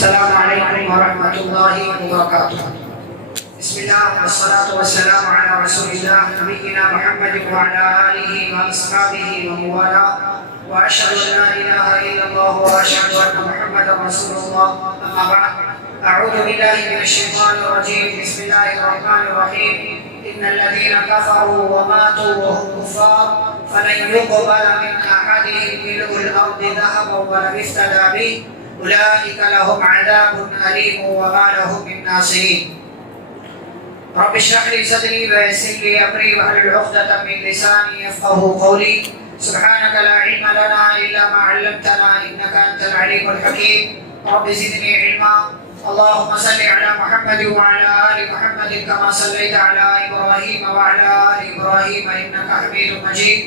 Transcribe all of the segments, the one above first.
السلام علیکم ورحمۃ اللہ وبرکاتہ۔ بسم اللہ والصلاة والسلام علی رسول اللہ نبینا محمد وعلی آلہ واصحابہ ومن والاه واشهد ان لا اله الا الله واشهد ان محمدا رسول الله اما بعد اعوذ باللہ من الشیطان الرجیم بسم اللہ الرحمن الرحیم ان الذين كفروا وماتوا وهم كفار فلن يقبل من احدهم ملء الارض ذهبا ولو افتدى به أولئك لهم عذاب أليم وما لهم من ناصرين رب اشرح لي صدري ويسر لي أمري واحلل عقدة من لساني يفقهوا قولي سبحانك لا علم لنا إلا ما علمتنا إنك أنت العليم الحكيم رب زدني علما اللهم صل على محمد وعلى آل محمد كما صليت على إبراهيم وعلى آل إبراهيم إنك حميد مجيد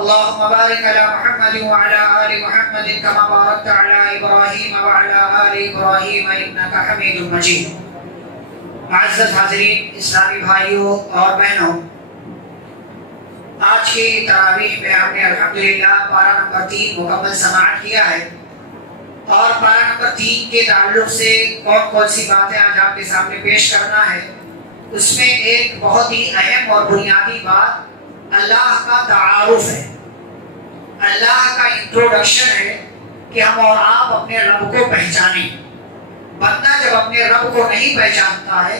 اللهم بارك على محمد وعلى آل محمد كما باركت على إبراهيم وعلى آل إبراهيم إنك حميد مجيد۔ معزز حاضرین، اسلامی بھائیوں اور بہنوں، آج کی تراویح میں ہم نے الحمدللہ پارہ نمبر 3 مکمل سماعت کیا ہے، اور پارہ نمبر 3 کے تعلق سے کون کون سی باتیں آج آپ کے سامنے پیش کرنا ہے، اس میں ایک بہت ہی اہم اور بنیادی بات اللہ کا تعارف ہے، اللہ کا انٹروڈکشن ہے کہ ہم اور آپ اپنے رب کو پہچانیں۔ بندہ جب اپنے رب کو نہیں پہچانتا ہے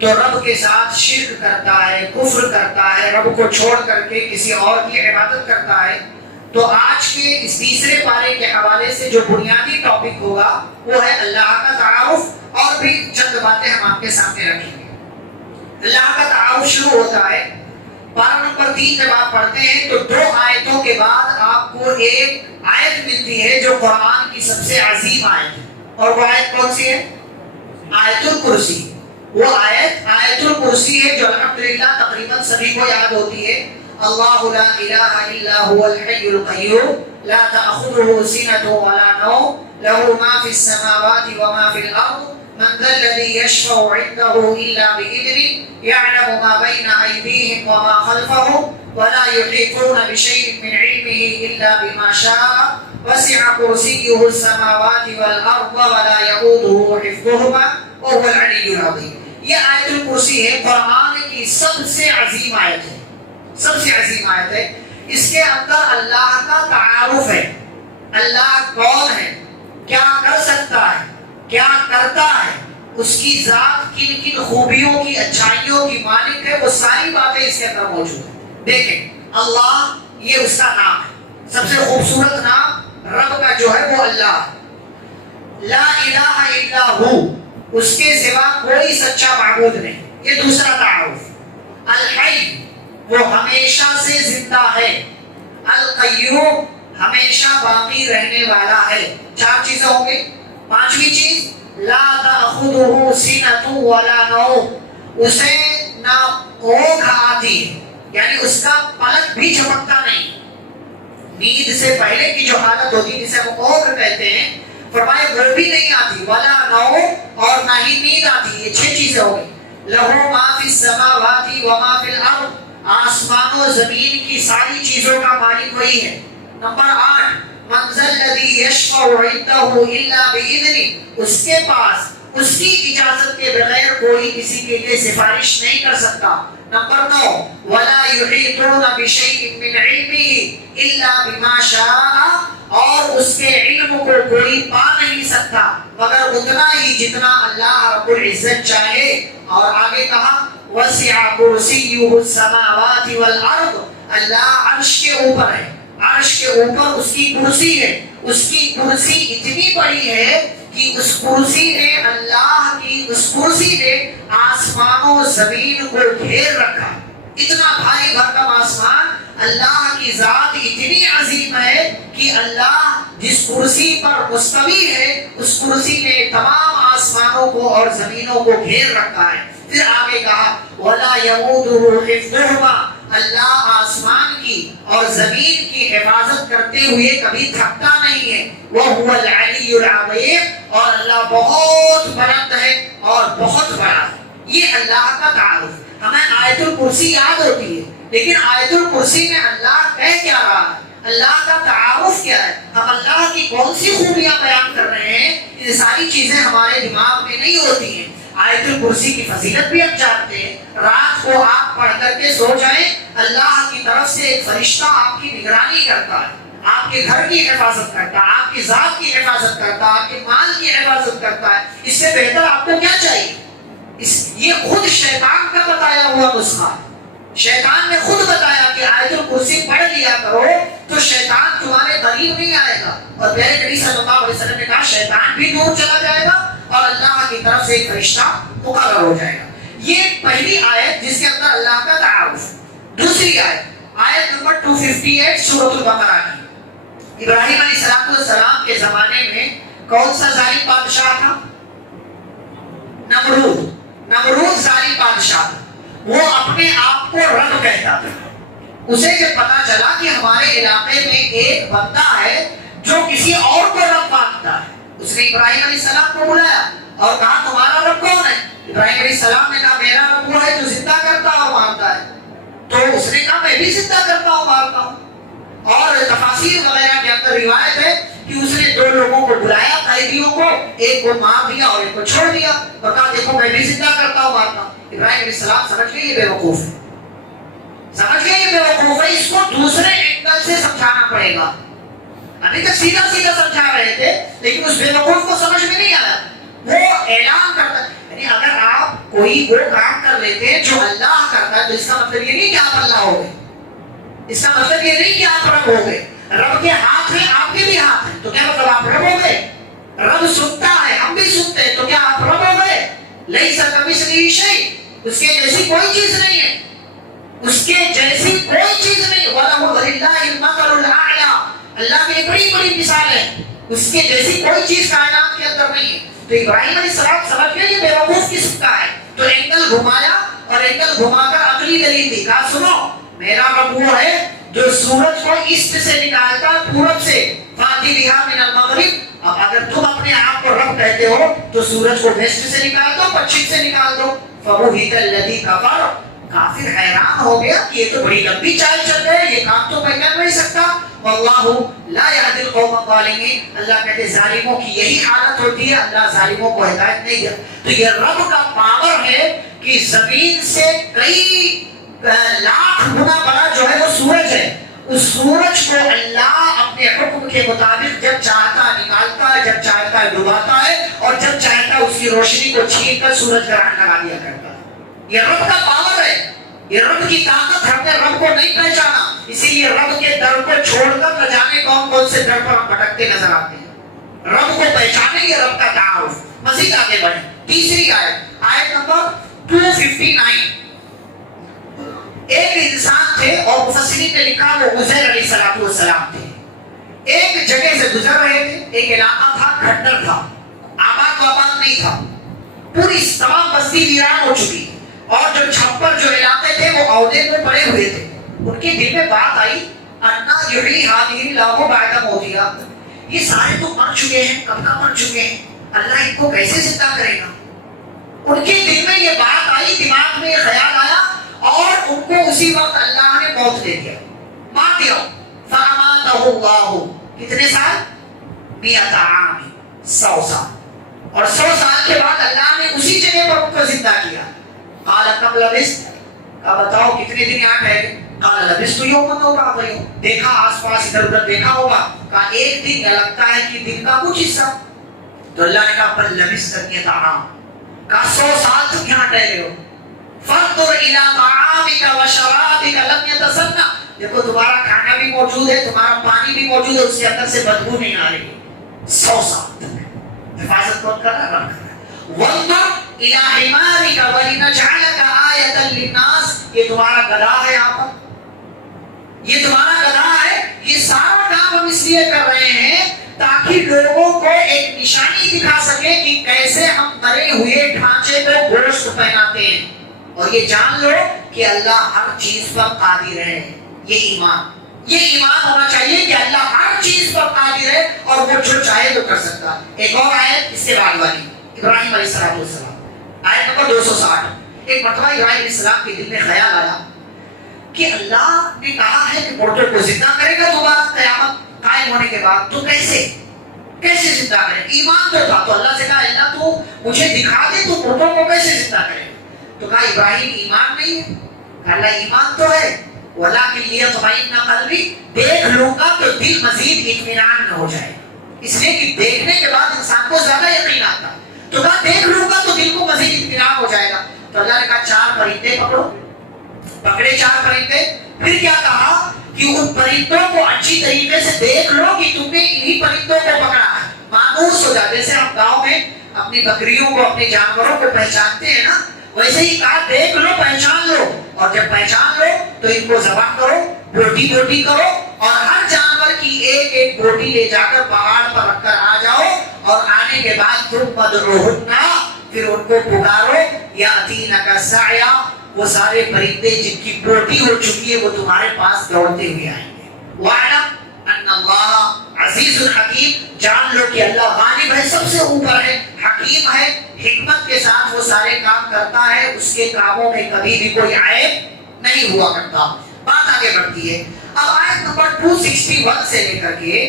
تو رب کے ساتھ شرک کرتا ہے، کفر کرتا ہے، رب کو چھوڑ کر کے کسی اور کی عبادت کرتا ہے۔ تو آج کے اس تیسرے پارے کے حوالے سے جو بنیادی ٹاپک ہوگا وہ ہے اللہ کا تعارف، اور بھی چند باتیں ہم آپ کے سامنے رکھیں گے۔ اللہ کا تعارف شروع ہوتا ہے پارہ نمبر 3 جب آپ پڑھتے ہیں تو 2 آیتوں کے بعد آپ کو ایک آیت ملتی ہے جو قرآن کی سب سے عظیم آیت ہے، اور وہ آیت کون سی ہے؟ آیت الکرسی۔ وہ آیت الکرسی ہے جو الحمدللہ تقریباً سبھی کو یاد ہوتی ہے۔ اللہ لا الہ الا هو الحی القیوم لا تأخذه سنة ولا نوم له ما في السماوات وما في الأرض من ذا الذي يشفع عنده إلا بإذنه يعلم ما بين أيديهم وما خلفهم ولا يحيطون بشيء من علمه إلا بما شاء وسع كرسيه السماوات والأرض ولا يؤوده حفظهما وهو العلي العظيم۔ یہ آیت الکرسی ہے، قرآن کی سب سے عظیم آیت ہے، سب سے عظیم آیت ہے۔ اس کے اندر اللہ کا تعارف ہے، اللہ کون ہے، کیا کر سکتا ہے، کیا کرتا ہے، اس کی ذات کن کن خوبیوں کی، اچھائیوں کی مالک ہے، وہ ساری باتیں اس کے اندر موجود ہیں۔ دیکھیں، اللہ یہ اس کا نام ہے، سب سے خوبصورت نام رب کا جو ہے وہ اللہ ہے۔ لا الہ الا ہو، اس کے سوا کوئی سچا معبود نہیں، یہ دوسرا تعارف۔ الحی، وہ ہمیشہ سے زندہ ہے۔ القیوم، ہمیشہ باقی رہنے والا ہے۔ 4 چیزیں ہوں گی۔ 5ویں چیز لا تأخذه سنة ولا نوم، اسے نہ اونگ آتی ہے، یعنی اس کا پلک بھی جھپکتا نہیں۔ نیند سے پہلے کی جو حالت ہوتی ہے جسے ہم اونگ کہتے ہیں، فرمایا وہ بھی نہیں آتی، ولا نوم، اور نہ ہی نیند آتی۔ یہ 6 چیزیں ہو گئی۔ لہو ما فی السماوات وما فی الارض، آسمان و زمین کی ساری چیزوں کا مالک وہی ہے۔ نمبر 8 من ذا الذی یشفع عنده الا باذنہ، اس کے پاس اس کی اجازت کے بغیر کوئی کسی کے لیے سفارش نہیں کر سکتا۔ نمبر 9 ولا یحیطون بشیء من علمہ الا بما شاء، اور اس کے علم کو کوئی پا نہیں سکتا مگر اتنا ہی جتنا اللہ رب العزت چاہے۔ اور آگے کہا وسع کرسیہ السماوات والارض، اللہ عرش کے اوپر ہے، عرش کے اوپر اس کی کرسی ہے۔ اس کی کرسی اتنی بڑی ہے کہ اس کرسی نے اللہ کی اس کرسی نے آسمان و زمین کو گھیر رکھا۔ اتنا بھاری بھرکم آسمان، اللہ کی ذات اتنی عظیم ہے کہ اللہ جس کرسی پر مستوی ہے اس کرسی نے تمام آسمانوں کو اور زمینوں کو گھیر رکھا ہے۔ پھر آگے کہا وَلَا يَئُودُهُ حِفْظُهُمَا، اللہ آسمان کی اور زمین کی حفاظت کرتے ہوئے کبھی تھکتا نہیں ہے۔ وَهُوَ الْعَلِيُّ الْعَظِيمُ، اور اللہ بہت بلند ہے اور بہت بڑا ہے۔ یہ اللہ کا تعارف۔ ہمیں آیت الکرسی یاد ہوتی ہے، لیکن آیت الکرسی میں اللہ کہہ کیا رہا ہے؟ اللہ کا تعارف کیا ہے، ہم اللہ کی کون سی خوبیاں بیان کر رہے ہیں، یہ ساری چیزیں ہمارے دماغ میں نہیں ہوتی ہیں۔ آیت الکرسی کی فضیلت بھی آپ جانتے ہیں، رات کو آپ پڑھ کر کے سو جائیں، اللہ کی طرف سے ایک فرشتہ آپ کی نگرانی کرتا ہے، آپ کے گھر کی حفاظت کرتا ہے، آپ کی ذات کی حفاظت کرتا ہے، آپ کے مال کی حفاظت کرتا ہے۔ اس سے بہتر آپ کو کیا چاہیے؟ یہ خود شیطان کا بتایا ہوا نسخہ ہے۔ شیطان نے خود بتایا کہ آیت الکرسی پڑھ لیا کرو تو شیطان تمہارے قریب نہیں آئے گا، اور پیارے نبی صلی اللہ علیہ وسلم نے کہا شیطان بھی دور چلا جائے گا اور اللہ کی طرف سے ایک فرشتہ مقرر ہو جائے گا۔ یہ پہلی آیت جس کے اندر اللہ کا تعارف۔ دوسری آیت نمبر 258 سورۃ البقرہ کی۔ ابراہیم علیہ السلام کے زمانے میں کون سا ظالم بادشاہ تھا؟ نمرود ظالم بادشاہ تھا۔ وہ اپنے آپ کو رب کہتا تھا۔ اسے جب پتا چلا کہ ہمارے علاقے میں ایک بندہ ہے جو کسی اور کو رب مانتا ہے، اس نے ابراہیم علیہ السلام کو بلایا اور کہا تمہارا رب کون ہے؟ ابراہیم علیہ السلام نے کہا میرا رب وہ ہے جو زندہ کرتا اور مارتا ہے۔ تو اس نے کہا میں بھی زندہ کرتا ہوں مارتا ہوں۔ اور تفاسیر وغیرہ کے اندر روایت ہے کہ اس نے دو لوگوں کو بلایا، قیدیوں کو، ایک کو مار دیا اور ایک کو چھوڑ دیا اور کہا دیکھو میں بھی زندہ کرتا ہوں مارتا ہوں۔ ابراہیم علیہ السلام سمجھ گئے یہ بیوقوف ہے، سمجھ گئے یہ بیوقوف ہے، اس کو دوسرے اینگل سے سمجھانا پڑے گا۔ ابھی تک سیدھا سیدھا سمجھا رہے تھے لیکن اس بیوقوف کو سمجھ میں نہیں آیا۔ وہ اعلان کرتا ہے، یعنی اگر آپ کوئی وہ کام کر لیتے ہیں جو اللہ کرتا ہے تو اس کا مطلب یہ نہیں کہ آپ اللہ ہو گئے، اس کا مطلب یہ نہیں کہ آپ رب ہو گئے۔ رب کے ہاتھ ہیں، آپ کے بھی ہاتھ ہیں، تو کیا مطلب آپ رب ہو گئے؟ رب سنتا ہے، ہم بھی سنتے ہیں، تو کیا آپ رب ہو گئے؟ لیس کمثلہ شیء، اس کے جیسی کوئی چیز نہیں ہے، اس کے جیسی کوئی چیز نہیں۔ وَلِلَّهِ الْمَثَلُ الْأَعْلَى، اللہ کی بڑی بڑی مثال ہے، اس کے جیسی کوئی چیز کائنات کے اندر نہیں ہے۔ تو ابراہیم علیہ السلام سمجھ گئے یہ بیوقوف قسم کا ہے، تو اینگل گھمایا اور اینگل گھما کر عقلی دلیل دی، کہا سنو میرا رب وہ ہے جو سورج کو ایسٹ سے نکالتا پورب سے، فاتی بہا من المغرب۔ اب اگر تم اپنے آپ کو رب کہتے ہو تو سورج کو ویسٹ سے نکال دو، پچھم سے نکال دو۔ فبہت الذی کفر، کافر حیران ہو گیا کہ یہ تو بڑی لمبی چال چل رہے ہیں، یہ کام تو میں کر نہیں سکتا۔ واللہ لا یہدی القوم الظالمین، اللہ کہتے ظالموں کی یہی حالت ہوتی ہے، اللہ ظالموں کو ہدایت نہیں دیا۔ تو یہ رب کا پاور ہے کہ زمین سے کئی لاکھ گنا بڑا جو ہے وہ سورج ہے، اس سورج کو اللہ اپنے حکم کے مطابق جب چاہتا نکالتا ہے، جب چاہتا ہے ڈباتا ہے، اور جب چاہتا اس کی روشنی کو چھین کر سورج گرہن لگا دیا کرتا ہے۔ یہ رب کا پاور ہے، یہ رب کی طاقت۔ ہم نے رب کو نہیں پہچانا، اسی لیے رب کے در کو چھوڑ کر نہ جانے کون کون سے در پر ہم بھٹکتے نظر آتے ہیں۔ رب کو پہچانے یہ رب کا تعارف۔ مزید آگے بڑھیں، تیسری آیت نمبر 259۔ ایک انسان تھے اور مفسرین نے لکھا وہ عزیر علیہ السلام تھے۔ ایک جگہ سے گزر رہے تھے، ایک علاقہ تھا، کھنڈر تھا، آباد نہیں تھا، پوری تمام بستی ویران ہو چکی، اور جو چھپر جو علاقے تھے وہ عہدے میں پڑے ہوئے تھے۔ ان کے دل میں بات آئی، انا یحیی ہذہ اللہ بعد موتہا، یہ سارے تو مر چکے ہیں، کب کا مر چکے ہیں، اللہ ان کو کیسے زندہ کرے گا؟ ان کے دل میں یہ بات آئی، دماغ میں یہ خیال آیا، اور ان کو اسی وقت اللہ نے موت دے دیا، مار دیا۔ فَأَمَاتَهُ اللَّهُ، کتنے سال؟ 100 عام، 100 سال، اور 100 سال کے بعد اللہ نے اسی جگہ پر ان کو زندہ کیا۔ قَالَ كَمْ لَبِثْتَ، کہا بتاؤ کتنے دن یہاں ٹھہرے؟ قَالَ لَبِثْتُ يَوْمًا أَوْ بَعْضَ يَوْمٍ، دیکھا آس پاس ادھر ادھر دیکھا ہوگا، کہا ایک دن، یا لگتا ہے کہ دن کا کچھ حصہ۔ تو اللہ نے کہا بل لبثت 100 عام، کہا 100 سال تم یہاں ٹھہرے ہو۔ فانظر الى طعامك وشرابك لم يتسنى، دیکھو تمہارا کھانا بھی موجود ہے، تمہارا پانی بھی موجود ہے، اس کے اندر سے بدبو نہیں آ رہی۔ 100 سال تک حفاظت کون کر رہا ہے؟ رب کر رہا ہے۔ وانظر الى حمارك ولنجعلك آية للناس، یہ تمہارا گدھا ہے، یہاں پر یہ تمہارا گدھا ہے، یہ سارا کام ہم اس لیے کر رہے ہیں تاکہ لوگوں کو ایک نشانی دکھا سکے کہ کیسے ہم مرے ہوئے ڈھانچے کو گوشت پہناتے ہیں، اور یہ جان لو کہ اللہ ہر چیز پر قادر ہے۔ یہ ایمان ہونا چاہیے کہ اللہ ہر چیز پر قادر ہے اور وہ جو چاہے تو کر سکتا ہے۔ ایک اور آیت اس کے بعد والی، ابراہیم علیہ السلام، آیت نمبر 260۔ ایک مرتبہ ابراہیم علیہ السلام کے دل میں خیال آیا کہ اللہ نے کہا ہے کہ مردوں کو زندہ کرے گا دوبارہ قیامت قائم ہونے کے بعد، تو کیسے زندہ کرے؟ ایمان تو تھا، تو اللہ سے کہا اللہ تو مجھے دکھا دے تو مردوں کو کیسے زندہ کرے؟ تو کہا ابراہیم ایمان نہیں ہے؟ کہا اللہ ایمان تو ہے، وَلَٰكِن لِيَطْمَئِنَّ قَلْبِي، دیکھ لوں گا تو دل مزید اطمینان نہ ہو جائے، اس لیے کہ دیکھنے کے بعد انسان کو زیادہ یقین آتا ہے، تو کہا دیکھ لوں گا تو دل کو مزید اطمینان ہو جائے گا۔ تو اللہ نے کہا 4 پرندے پکڑو، پکڑے 4 پرندے، پھر کیا کہا کہ ان پرندوں کو اچھی طریقے سے دیکھ لو کہ تم نے انہی پرندوں کو پکڑا ہے، مانوس ہو جائے، جیسے ہم گاؤں میں اپنی بکریوں کو اپنے جانوروں کو پہچانتے ہیں نا، ویسے ہی کہا دیکھ لو پہچان لو، اور جب پہچان لو تو ان کو ذبح کرو، بوٹی بوٹی کرو، اور ہر جانور کی ایک ایک بوٹی لے جا کر پہاڑ پر رکھ کر آ جاؤ، اور آنے کے بعد تم مدعوہن، پھر ان کو پکارو، یاتینک سعیا، وہ سارے پرندے جن کی بوٹی ہو چکی ہے وہ تمہارے پاس دوڑتے ہوئے آئیں گے۔ وَاعْلَمْ أَنَّ اللَّهَ عَزِيزٌ حَكِيمٌ، جان لو کہ اللہ غالب ہے، سب سے اوپر ہے، حکیم ہے، حکمت کے ساتھ وہ سارے کام کرتا ہے، اس کے کاموں میں کبھی بھی کوئی عیب نہیں ہوا کرتا۔ بات آگے بڑھتی ہے، اب آیت نمبر 261 سے لے کر کے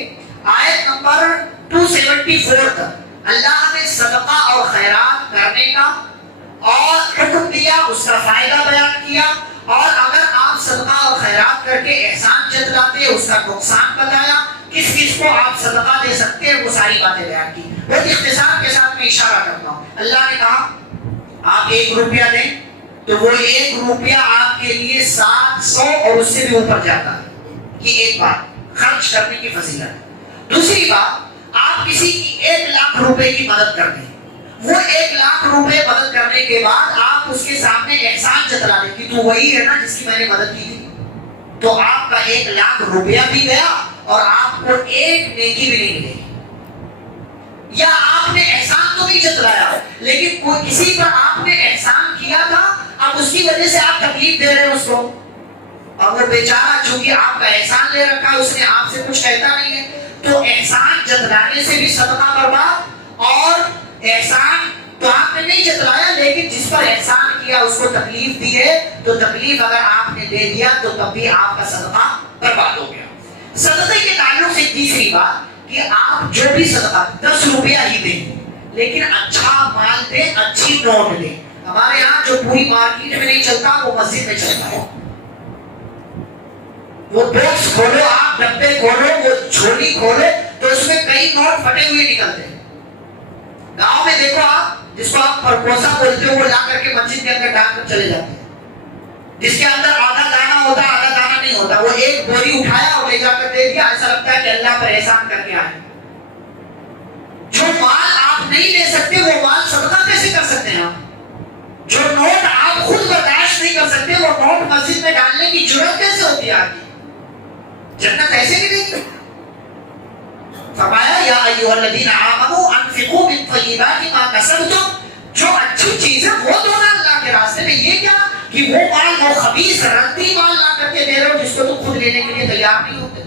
آیت نمبر 274 تک اللہ نے صدقہ اور خیرات کرنے کا اور حکم دیا، اس کا فائدہ بیان کیا، اور اگر آپ صدقہ اور خیرات کر کے احسان جتلاتے اس کا نقصان بتایا، کس کس کو آپ صدقہ دے سکتے ہیں، وہ ساری باتیں بیان کی۔ بہت اختصار کے ساتھ میں اشارہ کرتا ہوں، اللہ نے کہا آپ 1 روپیہ دیں تو وہ 1 روپیہ آپ کے لیے 700 اور اس سے بھی اوپر جاتا ہے، یہ ایک بات خرچ کرنے کی فضیلت۔ دوسری بات، آپ کسی کی 1 لاکھ روپے کی مدد کر دیں، وہ 1 لاکھ روپے مدد کرنے کے بعد آپ اس کے سامنے احسان جتلا دیں کہ تو وہی ہے نا جس کی میں نے مدد کی تھی، تو آپ کا 1 لاکھ روپیہ بھی گیا اور آپ کو 1 نیکی بھی نہیں ملے گی۔ یا آپ نے احسان تو نہیں جتلایا لیکن کوئی کسی پر آپ نے احسان کیا تھا، اب اس کی وجہ سے آپ تکلیف دے رہے ہیں اس کو، اور وہ بیچارہ چونکہ آپ کا احسان لے رکھا ہے، اس نے آپ سے کچھ کہتا نہیں ہے، تو احسان جتلانے سے بھی صدقہ برباد، اور احسان تو آپ نے نہیں جتلایا لیکن جس پر احسان کیا اس کو تکلیف دی ہے، تو تکلیف اگر آپ نے دے دیا تو تب بھی آپ کا صدقہ برباد ہو گیا۔ صدقے کے تعلق سے تیسری بات کہ آپ جو بھی صدقہ 10 روپیہ ہی دیں لیکن اچھا مال دیں، اچھی نوٹ دیں۔ ہمارے یہاں جو پوری مارکیٹ میں نہیں چلتا وہ مسجد میں چلتا ہے، وہ باکس کھولو، آپ ڈبے کھولو، وہ جھولی کھولو تو اس میں کئی نوٹ پھٹے ہوئے نکلتے ہیں۔ گاؤں میں دیکھو آپ، جس کو آپ پرپوسا بولتے ہو، وہ لا کر کے مسجد کے اندر ڈال کر چلے جاتے ہیں، جس کے اندر آدھا دانا ہوتا ہے آدھا دانا نہیں ہوتا، وہ ایک بوری اٹھایا اور لے جا کر دے دیا، ایسا لگتا ہے کہ اللہ پر احسان کر کے آئے۔ جو مال آپ نہیں لے سکتے وہ مال صدقہ کیسے کر سکتے ہیں آپ؟ جو نوٹ آپ خود برداشت نہیں کر سکتے وہ نوٹ مسجد میں ڈالنے کی جرأت کیسے ہوتی ہے آپ کی؟ جنت ایسے ملے گی؟ فرمایا یا ایھا الذین آمنوا انفقوا من طیبات ما کسبتم، جو اچھی چیزیں وہ دو نا اللہ کے راستے میں، یہ کیا کہ وہ مال وہ خبیث رنتی مال لا کر کے دے رہے ہو جس کو تم خود لینے کے لیے تیار نہیں ہوتے۔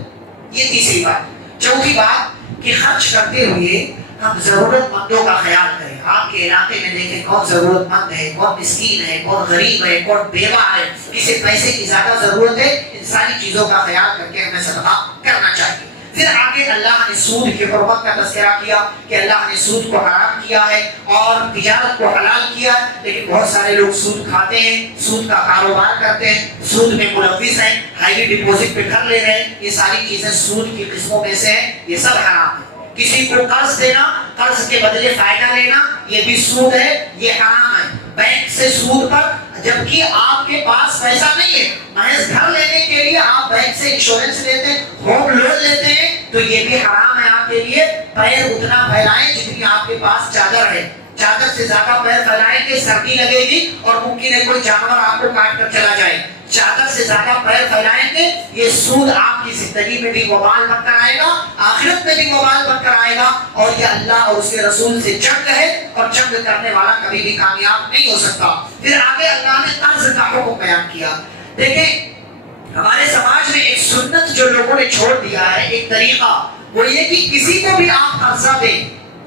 یہ تیسری بات۔ چوتھی بات کہ خرچ کرتے ہوئے ہم ضرورت مندوں کا خیال کریں۔ آپ کے علاقے میں دیکھیں کون ضرورت مند ہے، کون مسکین ہے، کون غریب ہے، کون بیوہ ہے، کسی پیسے کی زیادہ ضرورت ہے، ان ساری چیزوں کا خیال کر کے ہمیں صدقہ کرنا چاہیے۔ پھر آگے اللہ نے سود کی حرمت کا تذکرہ کیا کہ اللہ نے سود کو حرام کیا ہے اور تجارت کو حلال کیا ہے، لیکن بہت سارے لوگ سود کھاتے ہیں، سود کا کاروبار کرتے ہیں، سود میں ملوث ہیں، ہائی ڈپوزٹ پہ گھر لے رہے ہیں، یہ ساری چیزیں سود کی قسموں میں سے ہیں، یہ سب حرام ہے۔ کسی کو قرض دینا، قرض کے بدلے فائدہ لینا، یہ بھی سود ہے، یہ حرام ہے۔ بینک سے سود پر، جبکہ آپ کے پاس پیسہ نہیں ہے، محض گھر لینے کے لیے آپ بینک سے انشورنس لیتے ہیں، ہوم لون لیتے ہیں، تو یہ بھی حرام ہے آپ کے لیے۔ پیر اتنا پھیلائیں جتنی آپ کے پاس چادر ہے، چادر سے زیادہ پیر پھیلائیں گے سردی لگے گی اور ممکن ہے کوئی جانور آپ کو کاٹ کر چلا جائے۔ چادر سے زیادہ پیر پھیلائیں گے، یہ سود آپ کی زندگی میں بھی وبال بن کر آئے گا، آخرت میں بھی وبال بن کر آئے گا، اور یہ اللہ اور اس کے رسول سے جنگ ہے، اور جنگ کرنے والا کبھی بھی کامیاب نہیں ہو سکتا۔ پھر آگے اللہ نے قرض کا حکم بیان کیا۔ دیکھیں ہمارے سماج میں ایک سنت جو لوگوں نے چھوڑ دیا ہے، ایک طریقہ، وہ یہ کہ کسی کو بھی آپ قرضہ دیں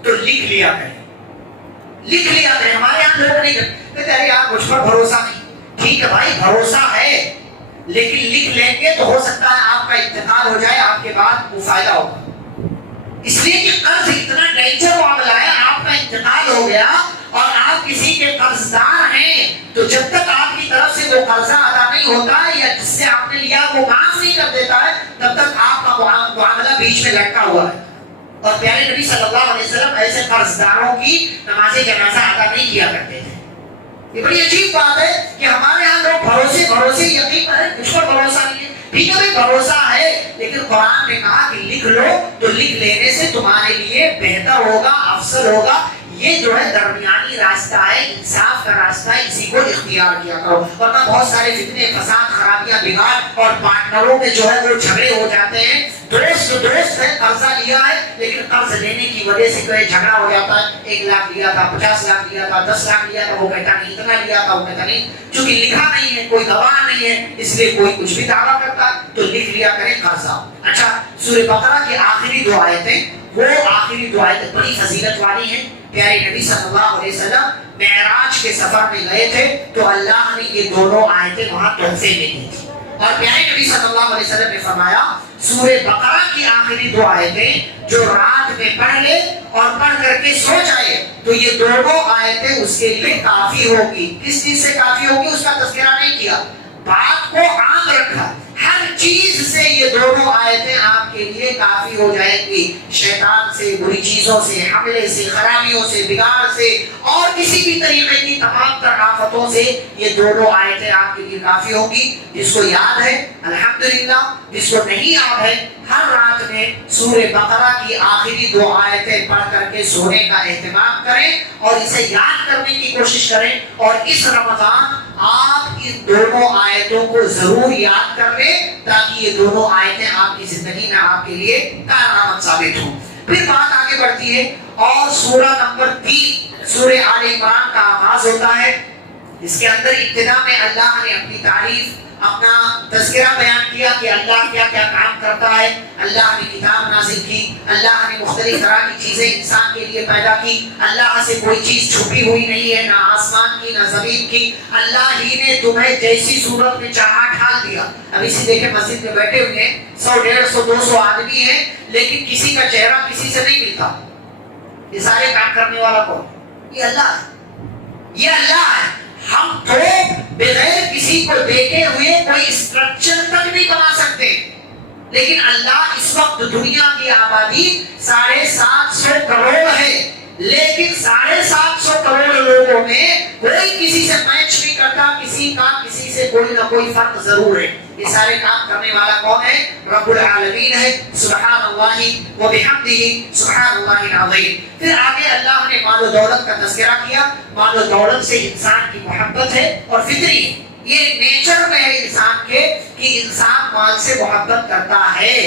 تو لکھ لیا کریں، لکھ لیا کریں۔ ہمارے یہاں لوگ نہیں کہتے ارے یار مجھ پر بھروسہ نہیں، ٹھیک ہے بھائی بھروسہ ہے لیکن لکھ لیں گے تو ہو سکتا ہے آپ کا انتقال ہو جائے، آپ کے بعد وہ فائدہ ہوگا۔ اس لیے کہ قرض اتنا ڈینجر معاملہ ہے، آپ کا انتقال ہو گیا اور آپ کسی کے قرض دار ہیں تو جب تک آپ کی طرف سے وہ قرضہ ادا نہیں ہوتا ہے یا جس سے آپ نے لیا وہ معاف نہیں کر دیتا ہے، تب تک آپ کا معاملہ بیچ میں لٹکا ہوا ہے۔ اور پیارے نبی صلی اللہ علیہ وسلم ایسے قرض داروں کی نماز جنازہ ادا نہیں کیا کرتے تھے۔ یہ بڑی عجیب بات ہے کہ ہمارے یہاں لوگ بھروسے یقین پر مجھ پر بھروسہ نہیں ہے، ٹھیک ہے بھروسہ ہے، لیکن قرآن نے کہا کہ لکھ لو تو لکھ لینے سے تمہارے لیے بہتر ہوگا، افضل ہوگا۔ یہ جو ہے درمیانی راستہ ہے، انصاف کا راستہ ہے، اسی کو اختیار کیا کرو، ورنہ بہت سارے فتنے، فساد، خرابیاں، بگاڑ اور پارٹنروں میں جو ہے وہ جھگڑے ہو جاتے ہیں۔ دوست ہے، قرضہ لیا ہے، لیکن قرض لینے کی وجہ سے کوئی جھگڑا ہو جاتا ہے، 1 لاکھ لیا تھا، 50 لاکھ لیا تھا، 10 لاکھ لیا تھا، وہ کہتا نہیں اتنا لیا تھا، وہ کہتا نہیں، چونکہ لکھا نہیں ہے، کوئی گواہ نہیں ہے، اس لیے کوئی کچھ بھی دعویٰ کرتا تو لکھ لیا کریں قرضہ۔ اچھا، سورہ بقرہ کی آخری 2 آیتیں، وہ آخری 2 آیتیں بڑی فضیلت والی ہیں۔ پیارے نبی صلی اللہ علیہ وسلم معراج کے سفر میں گئے تھے تو اللہ نے یہ دونوں آیتیں وہاں تحفے میں دی تھی، اور پیارے نبی صلی اللہ علیہ وسلم نے فرمایا سورہ بقرہ کی آخری 2 آیتیں جو رات میں پڑھ لے اور پڑھ کر کے سو جائے تو یہ دونوں آیتیں اس کے لیے کافی ہوگی۔ کس چیز سے کافی ہوگی اس کا تذکرہ نہیں کیا، بات کو عام رکھا، ہر چیز سے یہ دونوں آیتیں آپ کے لیے کافی ہو جائیں گی، شیطان سے، بری چیزوں سے، حملے سے، خرابیوں سے، بگاڑ سے اور کسی بھی طریقے کی تمام تر آفتوں سے یہ دونوں آیتیں آپ کے لیے کافی ہوگی۔ جس کو یاد ہے الحمدللہ، جس کو نہیں یاد ہے ہر رات میں سورہ بقرہ کی آخری 2 آیتیں پڑھ کر کے سونے کا اہتمام کریں اور اسے یاد کرنے کی کوشش کریں، اور اس رمضان آپ ان دونوں آیتوں کو ضرور یاد کر لیں تاکہ یہ دونوں آیتیں آپ کی زندگی میں آپ کے لیے کارآمد ثابت ہوں۔ پھر بات آگے بڑھتی ہے اور سورہ نمبر 3 سورہ آل عمران کا آغاز ہوتا ہے۔ اس کے اندر ابتدا میں اللہ نے اپنی تعریف، اپنا تذکرہ بیان کیا کہ اللہ کیا کیا کام کرتا ہے۔ اللہ نے کتاب نازل کی، اللہ نے مختلف طرح کی چیزیں انسان کے لیے پیدا کی، اللہ سے کوئی چیز چھپی ہوئی نہیں ہے، نہ آسمان کی نہ زمین کی، اللہ ہی نے تمہیں جیسی صورت میں چاہا ڈھال دیا۔ اب اسی دیکھیں مسجد میں بیٹھے ہوئے ہیں 100 150 200 آدمی ہیں، لیکن کسی کا چہرہ کسی سے نہیں ملتا۔ یہ سارے کام کرنے والا کون؟ یہ اللہ ہے، یہ اللہ ہے۔ ہم تو بغیر کسی کو دیکھے ہوئے کوئی اسٹرکچر تک نہیں بنا سکتے، لیکن اللہ اس وقت دنیا کی آبادی 750 کروڑ ہے، لیکن 750 کروڑ لوگوں میں کوئی کسی سے میچ نہیں کرتا، کسی کا کسی سے کوئی نہ کوئی فرق ضرور ہے۔ یہ سارے کام کرنے والا کون ہے؟ رب العالمین ہے، سبحان اللہ و بحمدہ، سبحان اللہ العظیم۔ پھر آگے اللہ نے مال و دولت کا تذکرہ کیا۔ مال و دولت سے انسان کی محبت ہے اور فطری ہے، یہ نیچر میں ہے انسان کے کہ انسان مال سے محبت کرتا ہے،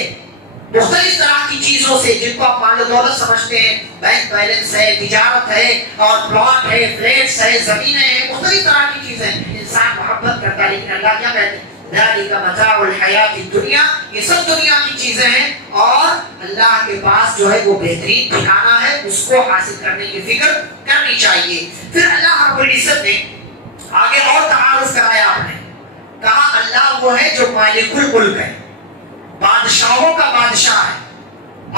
مختلف طرح کی چیزوں سے جن کو آپ مال و دولت سمجھتے ہیں، بینک بیلنس ہے، تجارت ہے اور پلاٹ ہے، فلیٹس ہے، زمینیں ہیں، مختلف طرح کی چیزیں انسان محبت کرتا ہے، لیکن اللہ کیا کہتے ہیں؟ ذالک متاع الحیات الدنیا، یہ سب دنیا کی چیزیں ہیں اور اللہ کے پاس جو ہے وہ بہترین ٹھکانہ ہے، اس کو حاصل کرنے کی فکر کرنی چاہیے۔ پھر اللہ رب العزت نے آگے اور تعارف کرایا، آپ نے کہا اللہ وہ ہے جو مالک الملک ہے، بادشاہوں کا بادشاہ ہے،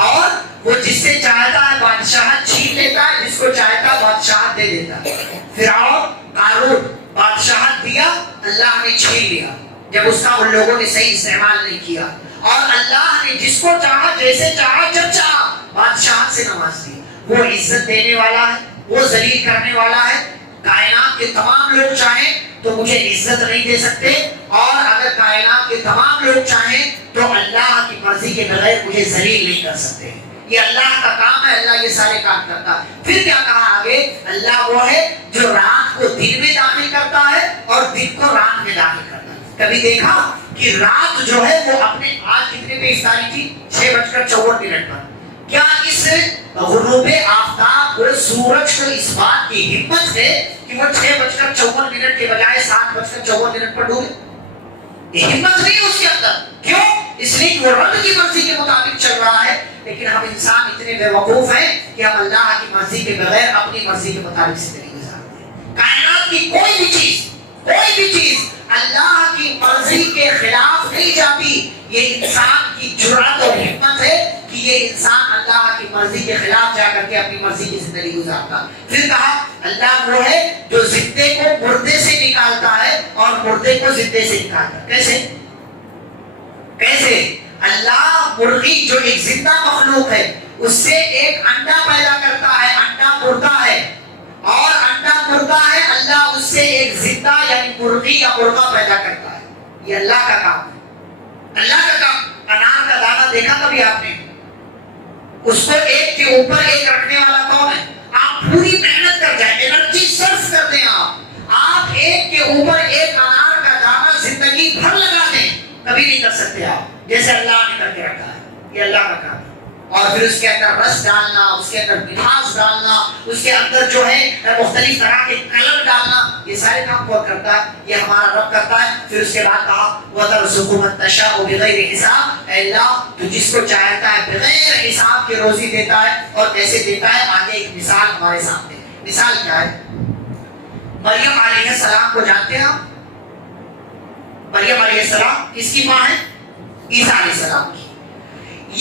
اور وہ جس سے چاہتا ہے بادشاہت چھین لیتا ہے، جس کو چاہتا ہے بادشاہت دے دیتا ہے۔ فرعون قارون بادشاہت دیا، اللہ نے چھین لیا جب اس کا ان لوگوں نے صحیح استعمال نہیں کیا، اور اللہ نے جس کو چاہا جیسے چاہا جب چاہا بادشاہت سے نواز دی۔ وہ عزت دینے والا ہے، وہ ذلیل کرنے والا ہے۔ کائنات کے تمام لوگ چاہیں تو مجھے عزت نہیں دے سکتے، اور اگر کائنات کے تمام لوگ چاہیں تو اللہ کی مرضی کے بغیر مجھے ذلیل نہیں کر سکتے۔ یہ اللہ کا کام ہے، اللہ یہ سارے کام کرتا ہے۔ پھر کیا کہا آگے؟ اللہ وہ ہے جو رات کو دن میں داخل کرتا ہے اور دن کو رات میں داخل کرتا ہے۔ کبھی دیکھا کہ رات جو ہے وہ اپنے، آج کتنے پہ افطاری تھی؟ 6:54 پر۔ کیا اس غروب آفتاب کو، سورج کو اس بات کی ہمت ہے کہ وہ 6:54 کے بجائے 7:54 پر ڈوبے؟ یہ ہمت نہیں اس کے اندر۔ کیوں؟ اس لیے کہ وہ رب کی مرضی کے مطابق چل رہا ہے، لیکن ہم انسان اتنے بے وقوف ہیں کہ ہم اللہ کی مرضی کے بغیر اپنی مرضی کے مطابق زندگی گزارتے ہیں۔ کائنات کی کوئی بھی چیز کوئی بھی چیز اللہ کی مرضی کے خلاف نہیں جاتی. یہ انسان کی جرأت اور ہمت ہے کہ یہ انسان اللہ کی مرضی کے خلاف جا کر کے اپنی مرضی کی زندگی گزارتا. پھر کہا اللہ وہ ہے جو زندے کو مردے سے نکالتا ہے اور مردے کو زندے سے نکالتا ہے. کیسے؟ کیسے؟ اللہ مرغی جو ایک زندہ مخلوق ہے اس سے ایک انڈا پیدا کرتا ہے, انڈا مردہ ہے, اور انڈا مردہ ہے, اللہ اس سے ایک زندہ یعنی مرغی یا مرغا پیدا کرتا ہے. یہ اللہ کا کام ہے, اللہ کا کام. انار کا دانہ دیکھا کبھی آپ نے؟ اس کو ایک کے اوپر ایک رکھنے والا کون ہے؟ آپ پوری محنت کر جائیں, انرجی صرف کر دیں, آپ ایک کے اوپر ایک انار کا دانہ زندگی بھر لگا دیں, کبھی نہیں کر سکتے آپ جیسے اللہ نے کر کے رکھا ہے. یہ اللہ کا کام ہے. اور پھر اس کے اندر رس ڈالنا, اس کے اندر مٹھاس ڈالنا, اس کے اندر جو ہے مختلف طرح کے کلر ڈالنا, یہ سارے کام کون کرتا ہے؟ یہ ہمارا رب کرتا ہے. پھر اس کے بعد کہا وَتَرْزُقُ مَن تَشَاءُ بِغَيْرِ حِسَابٍ, اے اللہ تو جس کو چاہتا ہے بغیر حساب کے روزی دیتا ہے. اور کیسے دیتا ہے؟ آگے ایک مثال ہمارے سامنے. مثال کیا ہے؟ مریم علیہ السلام کو جانتے ہیں آپ؟ مریم علیہ السلام کس کی ماں ہے؟ عیسیٰ علیہ السلام کی.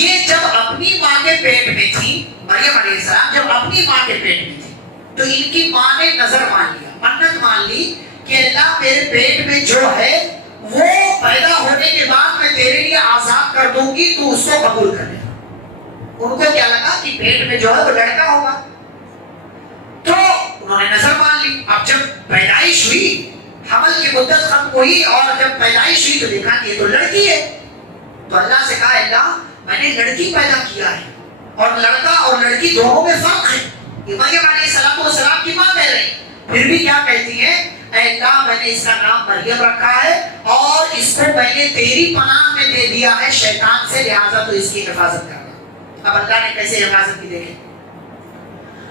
یہ جب اپنی ماں کے پیٹ میں تھی, مریم علیہ السلام جب اپنی ماں کے پیٹ میں تھی تو ان کی ماں نے نظر مان لیا, منت مان لی کہ اللہ میرے پیٹ میں جو ہے وہ پیدا ہونے کے بعد میں تیرے لیے آزاد کر دوں گی, تو اس کو قبول کر لے. ان کو کیا لگا کہ پیٹ میں جو ہے وہ لڑکا ہوگا, تو انہوں نے نظر مان لی. اب جب پیدائش ہوئی, حمل کی مدت ختم ہوئی اور جب پیدائش ہوئی تو دیکھا کہ یہ تو لڑکی ہے. تو اللہ سے کہا اللہ میں نے لڑکی پیدا کیا ہے, اور لڑکا اور لڑکی دونوں میں فرق ہے. یہ مریم علیہ السلام کی ماں کہہ رہی, پھر بھی کیا کہتی ہے؟ اے اللہ میں نے اس کا نام مریم رکھا ہے اور اس کو میں نے تیری پناہ میں دے دیا ہے شیطان سے, لہٰذا تو اس کی حفاظت کرنا. اب اللہ نے کیسے حفاظت کی دیکھیں.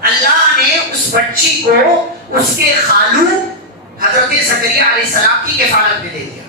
اللہ نے اس بچی کو اس کے خالو حضرت زکریا علیہ السلام کی کفالت میں دے دیا.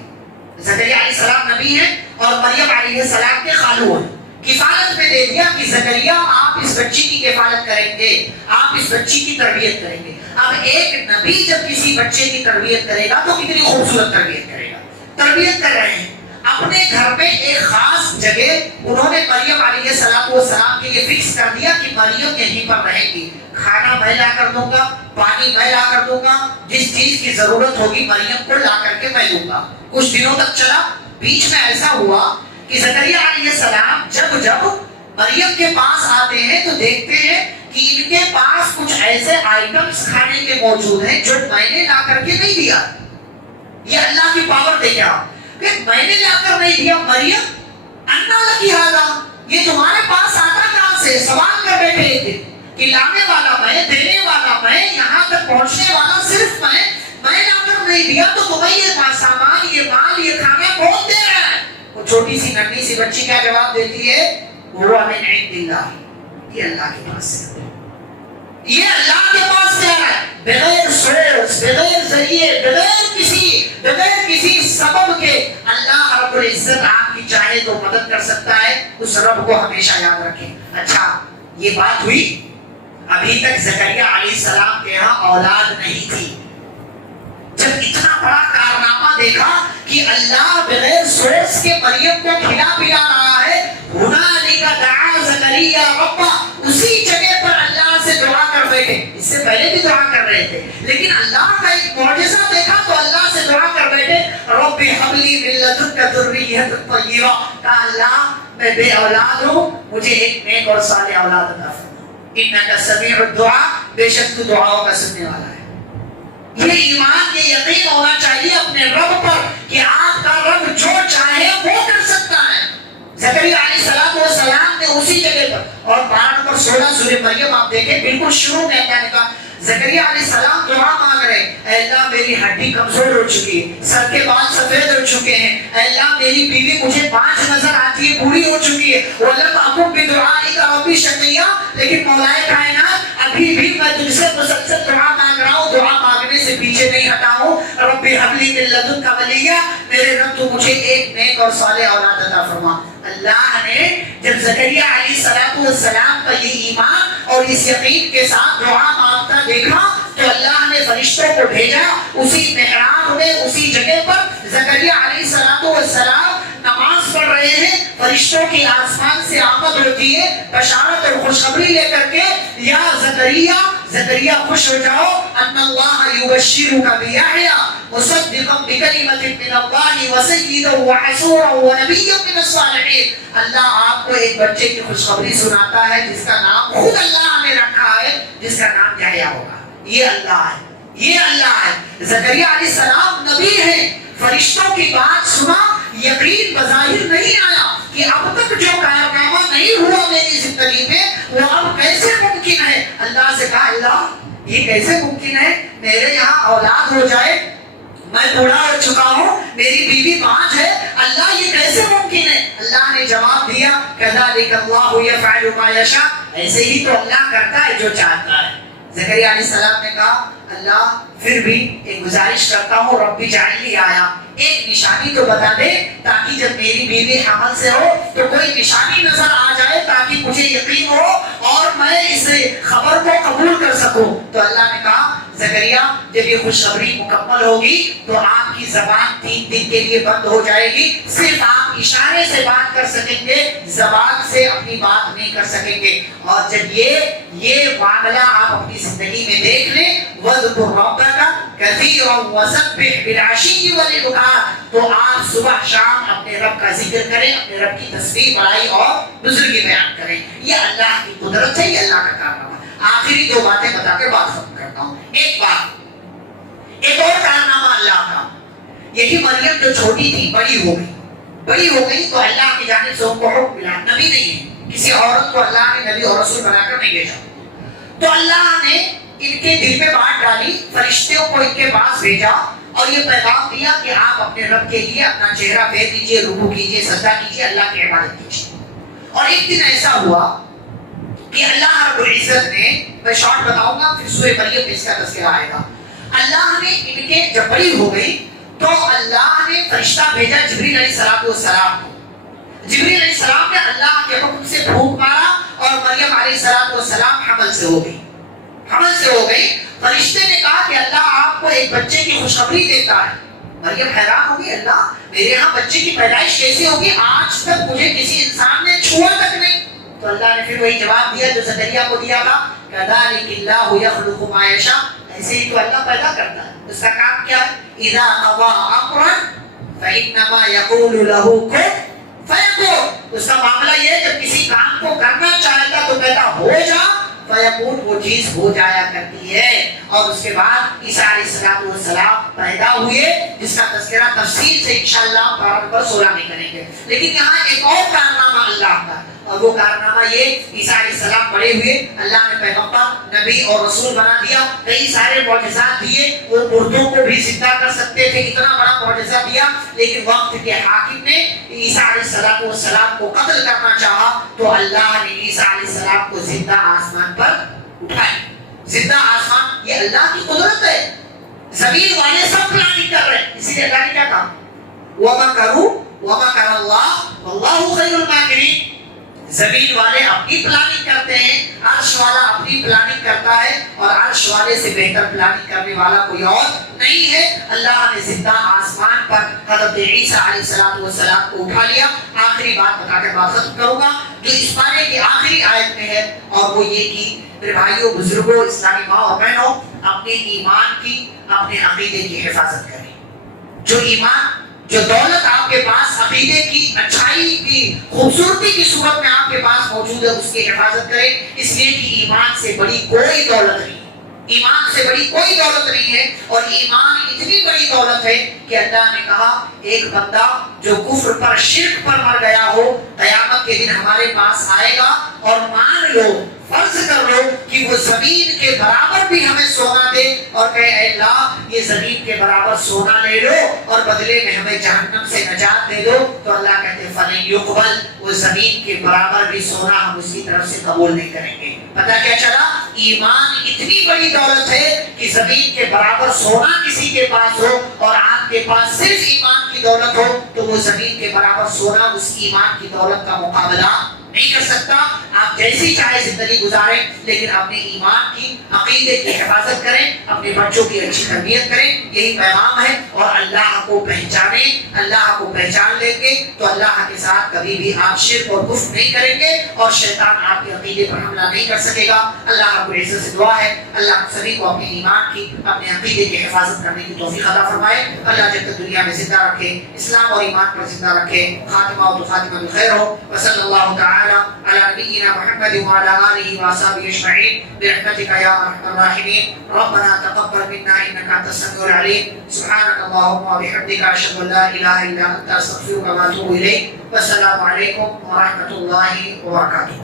زکریا علیہ السلام نبی ہیں اور مریم علیہ السلام کے خالو ہیں. کفالت میں دے دیا کہ زکریا آپ اس بچی کی کفالت کریں گے, آپ اس بچی کی تربیت کریں گے. اب ایک نبی جب کسی بچے کی تربیت کرے گا تو کتنی خوبصورت تربیت کرے گا. تربیت کر رہے ہیں اپنے گھر میں ایک خاص جگہ انہوں نے مریم علیہ السلام کے لیے فکس کر دیا کہ مریم یہیں پر رہے گی. کھانا میں لا کر دوں گا, پانی میں لا کر دوں گا, جس چیز کی ضرورت ہوگی مریم کو لا کر کے میں دوں گا. کچھ دنوں تک چلا. بیچ میں ایسا ہوا کہ زکریا علیہ السلام جب مریم کے پاس آتے ہیں تو دیکھتے ہیں کہ ان کے پاس کچھ ایسے آئٹمز کھانے کے موجود ہیں جو میں نے لا کر کے نہیں دیا. یہ اللہ کی پاور دیکھا کہ میں نے لا کر نہیں دیا. مریم انا لکی ھذا, یہ تمہارے پاس آتا کہاں سے؟ سوال کر بیٹھے ایک دن کہ لانے والا میں, دینے والا میں, یہاں تک پہنچنے والا صرف میں لا کر نہیں دیا تو تمہیں یہ سامان, یہ مال, یہ کھانا کون دے رہا ہے؟ وہ چھوٹی سی ننھی سی بچی کیا جواب دیتی ہے؟ وہ من عند اللہ, یہ اللہ کے پاس سے, یہ اللہ کے پاس سے ہے, بغیر سورس, بغیر ذریعے, بغیر کسی سبب کے. اللہ رب العزت آپ کی چاہے تو مدد کر سکتا ہے. اس رب کو ہمیشہ یاد رکھیں. اچھا یہ بات ہوئی, ابھی تک زکریا علیہ السلام کے ہاں اولاد نہیں تھی. جب اتنا بڑا کارنامہ دیکھا کہ اللہ بغیر سورس کے مریم کو کھلا پلا رہا ہے, ہنالک دعا زکریا ربہ, اسی جگہ پر اللہ سے دعا کر بیٹھے. اس سے پہلے بھی دعا کر رہے تھے لیکن اللہ کا ایک معجزہ دیکھا تو اللہ سے دعا کر بیٹھے, رب ہب لی من لدنک ذریۃ طیبہ, کہ اللہ میں بے اولاد ہوں, مجھے ایک نیک اور صالح اولاد عطا فرما. انک سمیع الدعاء, بے شک تو دعاؤں کا سننے والا ہے. یہ ایمان, یہ یقین ہونا چاہیے اپنے رب پر کہ آپ کا رب جو چاہے وہ کر سکتا ہے. زکریا علیہ السلام نے اسی جگہ پر, اور 12 نمبر 16 سورہ مریم آپ دیکھیں بالکل شروع میں اللہ نے کہا, زکریا علیہ السلام دعا مانگ رہے, اے اللہ میری ہڈی کمزور ہو چکی ہے, سر کے بال سفید ہو چکے ہیں, اے اللہ میری بیوی مجھے 5 نظر آتی ہے, بوڑھی ہو چکی ہے, وَلَمْ أَكُنْ بِدُعَائِكَ رَبِّ شَقِيًّا, لیکن مولا کائنات ابھی بھی میں تجھ سے مسلسل دعا مانگ رہا ہوں, دعا مانگنے سے پیچھے نہیں ہٹا ہوں. رب هب لي من لدنك وليا, میرے رب تو مجھے ایک نیک اور صالح اولاد عطا فرما. اللہ نے جب زکریا علیہ السلام کا یہ ایمان اور اس یقین کے ساتھ دعا مانگتا دیکھا تو اللہ نے فرشتوں کو بھیجا اسی محراب میں، اسی جگہ پر زکریا علیہ السلام نماز پڑھ رہے ہیں، فرشتوں کی آسمان سے آمد ہوتی ہے بشارت اور خوشخبری لے کر کے، یا زکریا خوش ہو جاؤ، ان اللہ یبشرک بیحییٰ مصدقا بکلمۃ من اللہ وسیدا وحصورا ونبیا من الصالحین۔ اللہ آپ کو ایک بچے کی خوشخبری سناتا ہے جس کا نام خود اللہ نے رکھا ہے، جس کا نام یحییٰ ہوگا۔ یہ اللہ ہے، یہ اللہ ہے۔ زکریا علیہ السلام نبی ہیں، فرشتوں کی بات سنا، یقین بظاہر نہیں آیا کہ اب تک جو کارنامہ نہیں ہوا میری زندگی میں وہ اب کیسے ممکن ہے۔ اللہ سے کہا اللہ یہ کیسے ممکن ہے، میرے یہاں اولاد ہو جائے، میں بوڑھا ہو چکا ہوں، میری بیوی 5 ہے، اللہ یہ کیسے ممکن ہے؟ اللہ نے جواب دیا کذالک اللہ یفعل ما یشاء، ایسے ہی تو اللہ کرتا ہے جو چاہتا ہے۔ زکریا علیہ السلام نے کہا اللہ پھر بھی ایک گزارش کرتا ہوں، رب اجعلنی آیا، ایک نشانی تو بتا دے تاکہ جب میری بیوی حمل سے ہو تو کوئی نشانی نظر آ جائے تاکہ مجھے یقین ہو اور میں اس خبر کو قبول کر سکوں۔ تو اللہ نے کہا زکریا جب یہ خوشخبری مکمل ہوگی تو آپ کی زبان 3 دن کے لیے بند ہو جائے گی، صرف آپ اشارے سے بات کر سکیں گے، زبان سے اپنی بات نہیں کر سکیں گے۔ اور جب یہ معاملہ آپ اپنی زندگی میں دیکھ لیں، وَاذْكُرْ رَبَّكَ كَثِيرًا وَسَبِّحْ بِالْعَشِيِّ وَالْإِبْكَارِ، تو آپ صبح شام اپنے رب کا ذکر کریں، اپنے رب کی تسبیح بڑائی اور بزرگی بیان کریں۔ یہ اللہ کی قدرت ہے، یہ اللہ کا کارنامہ۔ آخری 2 باتیں بتا کے بات ختم کرتا ہوں۔ ایک بات، ایک اور کارنامہ اللہ کا، یہی مریم جو چھوٹی تھی بڑی ہو گئی تو اللہ کی جانب سے ان کو حکم ملا، نبی نہیں ہے، کسی عورت کو اللہ نے نبی اور رسول بنا کر نہیں بھیجا، تو اللہ نے ان کے دل میں بات ڈالی، فرشتوں کو ان کے پاس بھیجا اور یہ پیغام دیا کہ آپ اپنے رب کے لیے اپنا چہرہ پھیر دیجئے، رکوع کیجئے، سجدہ کیجئے، اللہ کی عبادت کیجئے۔ اور ایک دن ایسا ہوا کہ اللہ رب العزت نے، میں شارٹ بتاؤں گا پھر سورہ مریم میں اس کا تذکرہ آئے گا، اللہ نے ان کے جب بڑی ہو گئی تو اللہ نے فرشتہ بھیجا جبریل علیہ السلام کو۔ جبریل علیہ السلام نے اللہ کے حکم سے پھونک مارا اور مریم علیہ السلام حمل سے ہو گئی۔ فرشتے نے کہا کہ اللہ آپ کو ایک بچے کی خوشخبری دیتا ہے۔ مریم حیران ہوگی، اللہ میرے ہاں بچے کی پیدائش کیسے ہوگی، آج تک مجھے کسی انسان نے چھوا تک نہیں۔ تو اللہ نے پھر وہی جواب دیا جو زکریا کو دیا تھا، کذالک اللہ یخلق ما یشاء، ایسے ہی تو اللہ پیدا کرتا ہے، اس کا کام کیا ہے، اذا قضى امرا فانما يقول له كن فیکون، اس کا معاملہ یہ ہے جب کسی کام کو کرنا چاہتا تو کہتا ہو جا، فیکون وہ چیز ہو جایا کرتی ہے۔ اور اس کے بعد عیسیٰ علیہ السلام پیدا ہوئے، جس کا تذکرہ تفصیل سے انشاءاللہ بارہ نمبر 16 میں کریں گے۔ لیکن یہاں ایک اور کارنامہ اللہ کا، اور وہ کارنامہ یہ عیسیٰ علیہ السلام بڑے ہوئے، اللہ نے پیغمبر نبی اور رسول بنا دیا، کئی سارے معجزات دیے، وہ مردوں کو بھی زندہ کر سکتے تھے، اتنا بڑا معجزہ دیا، لیکن وقت کے حاکم نے عیسیٰ علیہ السلام کو قتل کرنا چاہا تو اللہ نے عیسیٰ علیہ السلام کو زندہ آسمان پر اٹھایا۔ زندہ آسمان، یہ اللہ کی قدرت ہے، زمین والے سب پلاننگ کر رہے ہیں، اسی لیے اللہ نے کیا کہا وَمَكَرُوا وَمَكَرَ اللَّهُ وَاللَّهُ خَيْرُ الْمَاكِرِينَ، زمین والے اپنی پلاننگ کرتے ہیں، عرش والا اپنی پلاننگ کرتا ہے، اور عرش والے سے بہتر پلاننگ کرنے والا کوئی اور نہیں ہے۔ اللہ نے زندہ آسمان پر حضرت عیسیٰ علیہ السلام کو اٹھا لیا۔ آخری بات بتا کر بات ختم کروں گا جو اس پارے کی آخری آیت میں ہے، اور وہ یہ کہ میرے بھائیوں، بزرگوں، اسلامی ماں اور بہنوں، اپنے ایمان کی، اپنے عقیدے کی حفاظت کریں۔ جو ایمان، جو دولت آپ کے پاس عقیدے کی اچھائی کی خوبصورتی کی صورت میں آپ کے پاس موجود ہے، اس کی حفاظت کریں، اس لیے کہ ایمان سے بڑی کوئی دولت نہیں، ایمان سے بڑی کوئی دولت نہیں ہے۔ اور ایمان اتنی بڑی دولت ہے کہ اللہ نے کہا ایک بندہ جو کفر پر، شرک پر مر گیا ہو، قیامت کے دن ہمارے پاس آئے گا اور مان لو، فرض کر لو کہ وہ زمین کے برابر بھی ہمیں سونا دے اور کہے اے اللہ یہ زمین کے برابر سونا لے لو اور بدلے میں ہمیں جہنم سے نجات دے دو، تو اللہ کہتے ہیں فلن یقبل، وہ زمین کے برابر بھی سونا ہم اس کی طرف سے قبول نہیں کریں گے۔ پتہ کیا چلا، ایمان اتنی بڑی دولت ہے کہ زمین کے برابر سونا کسی کے پاس ہو اور آپ کے پاس صرف ایمان کی دولت ہو تو وہ زمین کے برابر سونا اس ایمان کی دولت کا مقابلہ نہیں کر سکتا. آپ جیسی چاہے زندگی گزاریں لیکن اپنے ایمان کی عقیدے کی حفاظت کریں, اپنے بچوں کی اچھی تربیت کریں. یہی پیغام ہے. اور اللہ کو پہچانیں. اللہ کو پہچان لیں گے تو اللہ کے ساتھ کبھی بھی آپ شرک اور کفر نہیں کریں گے اور شیطان آپ کے عقیدے پر حملہ نہیں کر سکے گا. اللہ رب العزت سے دعا ہے اللہ سبھی کو اپنے ایمان کی, اپنے عقیدے کی حفاظت کرنے کی توفیق عطا فرمائے. اللہ جب تک دنیا میں زندہ رکھے اسلام اور ایمان پر زندہ رکھے. خاتمہ و خاتمہ بالخیر ہو. وصلی اللہ تعالی علی نبینا محمد وعلی آلہ وصحبہ اجمعین برحمتک یا ارحم الراحمین. ربنا تقبل منا انک انت السمیع العلیم. سبحانک اللہم وبحمدک اشہد ان لا الہ الا انت استغفرک واتوب الیک. والسلام علیکم ورحمۃ اللہ وبرکاتہ.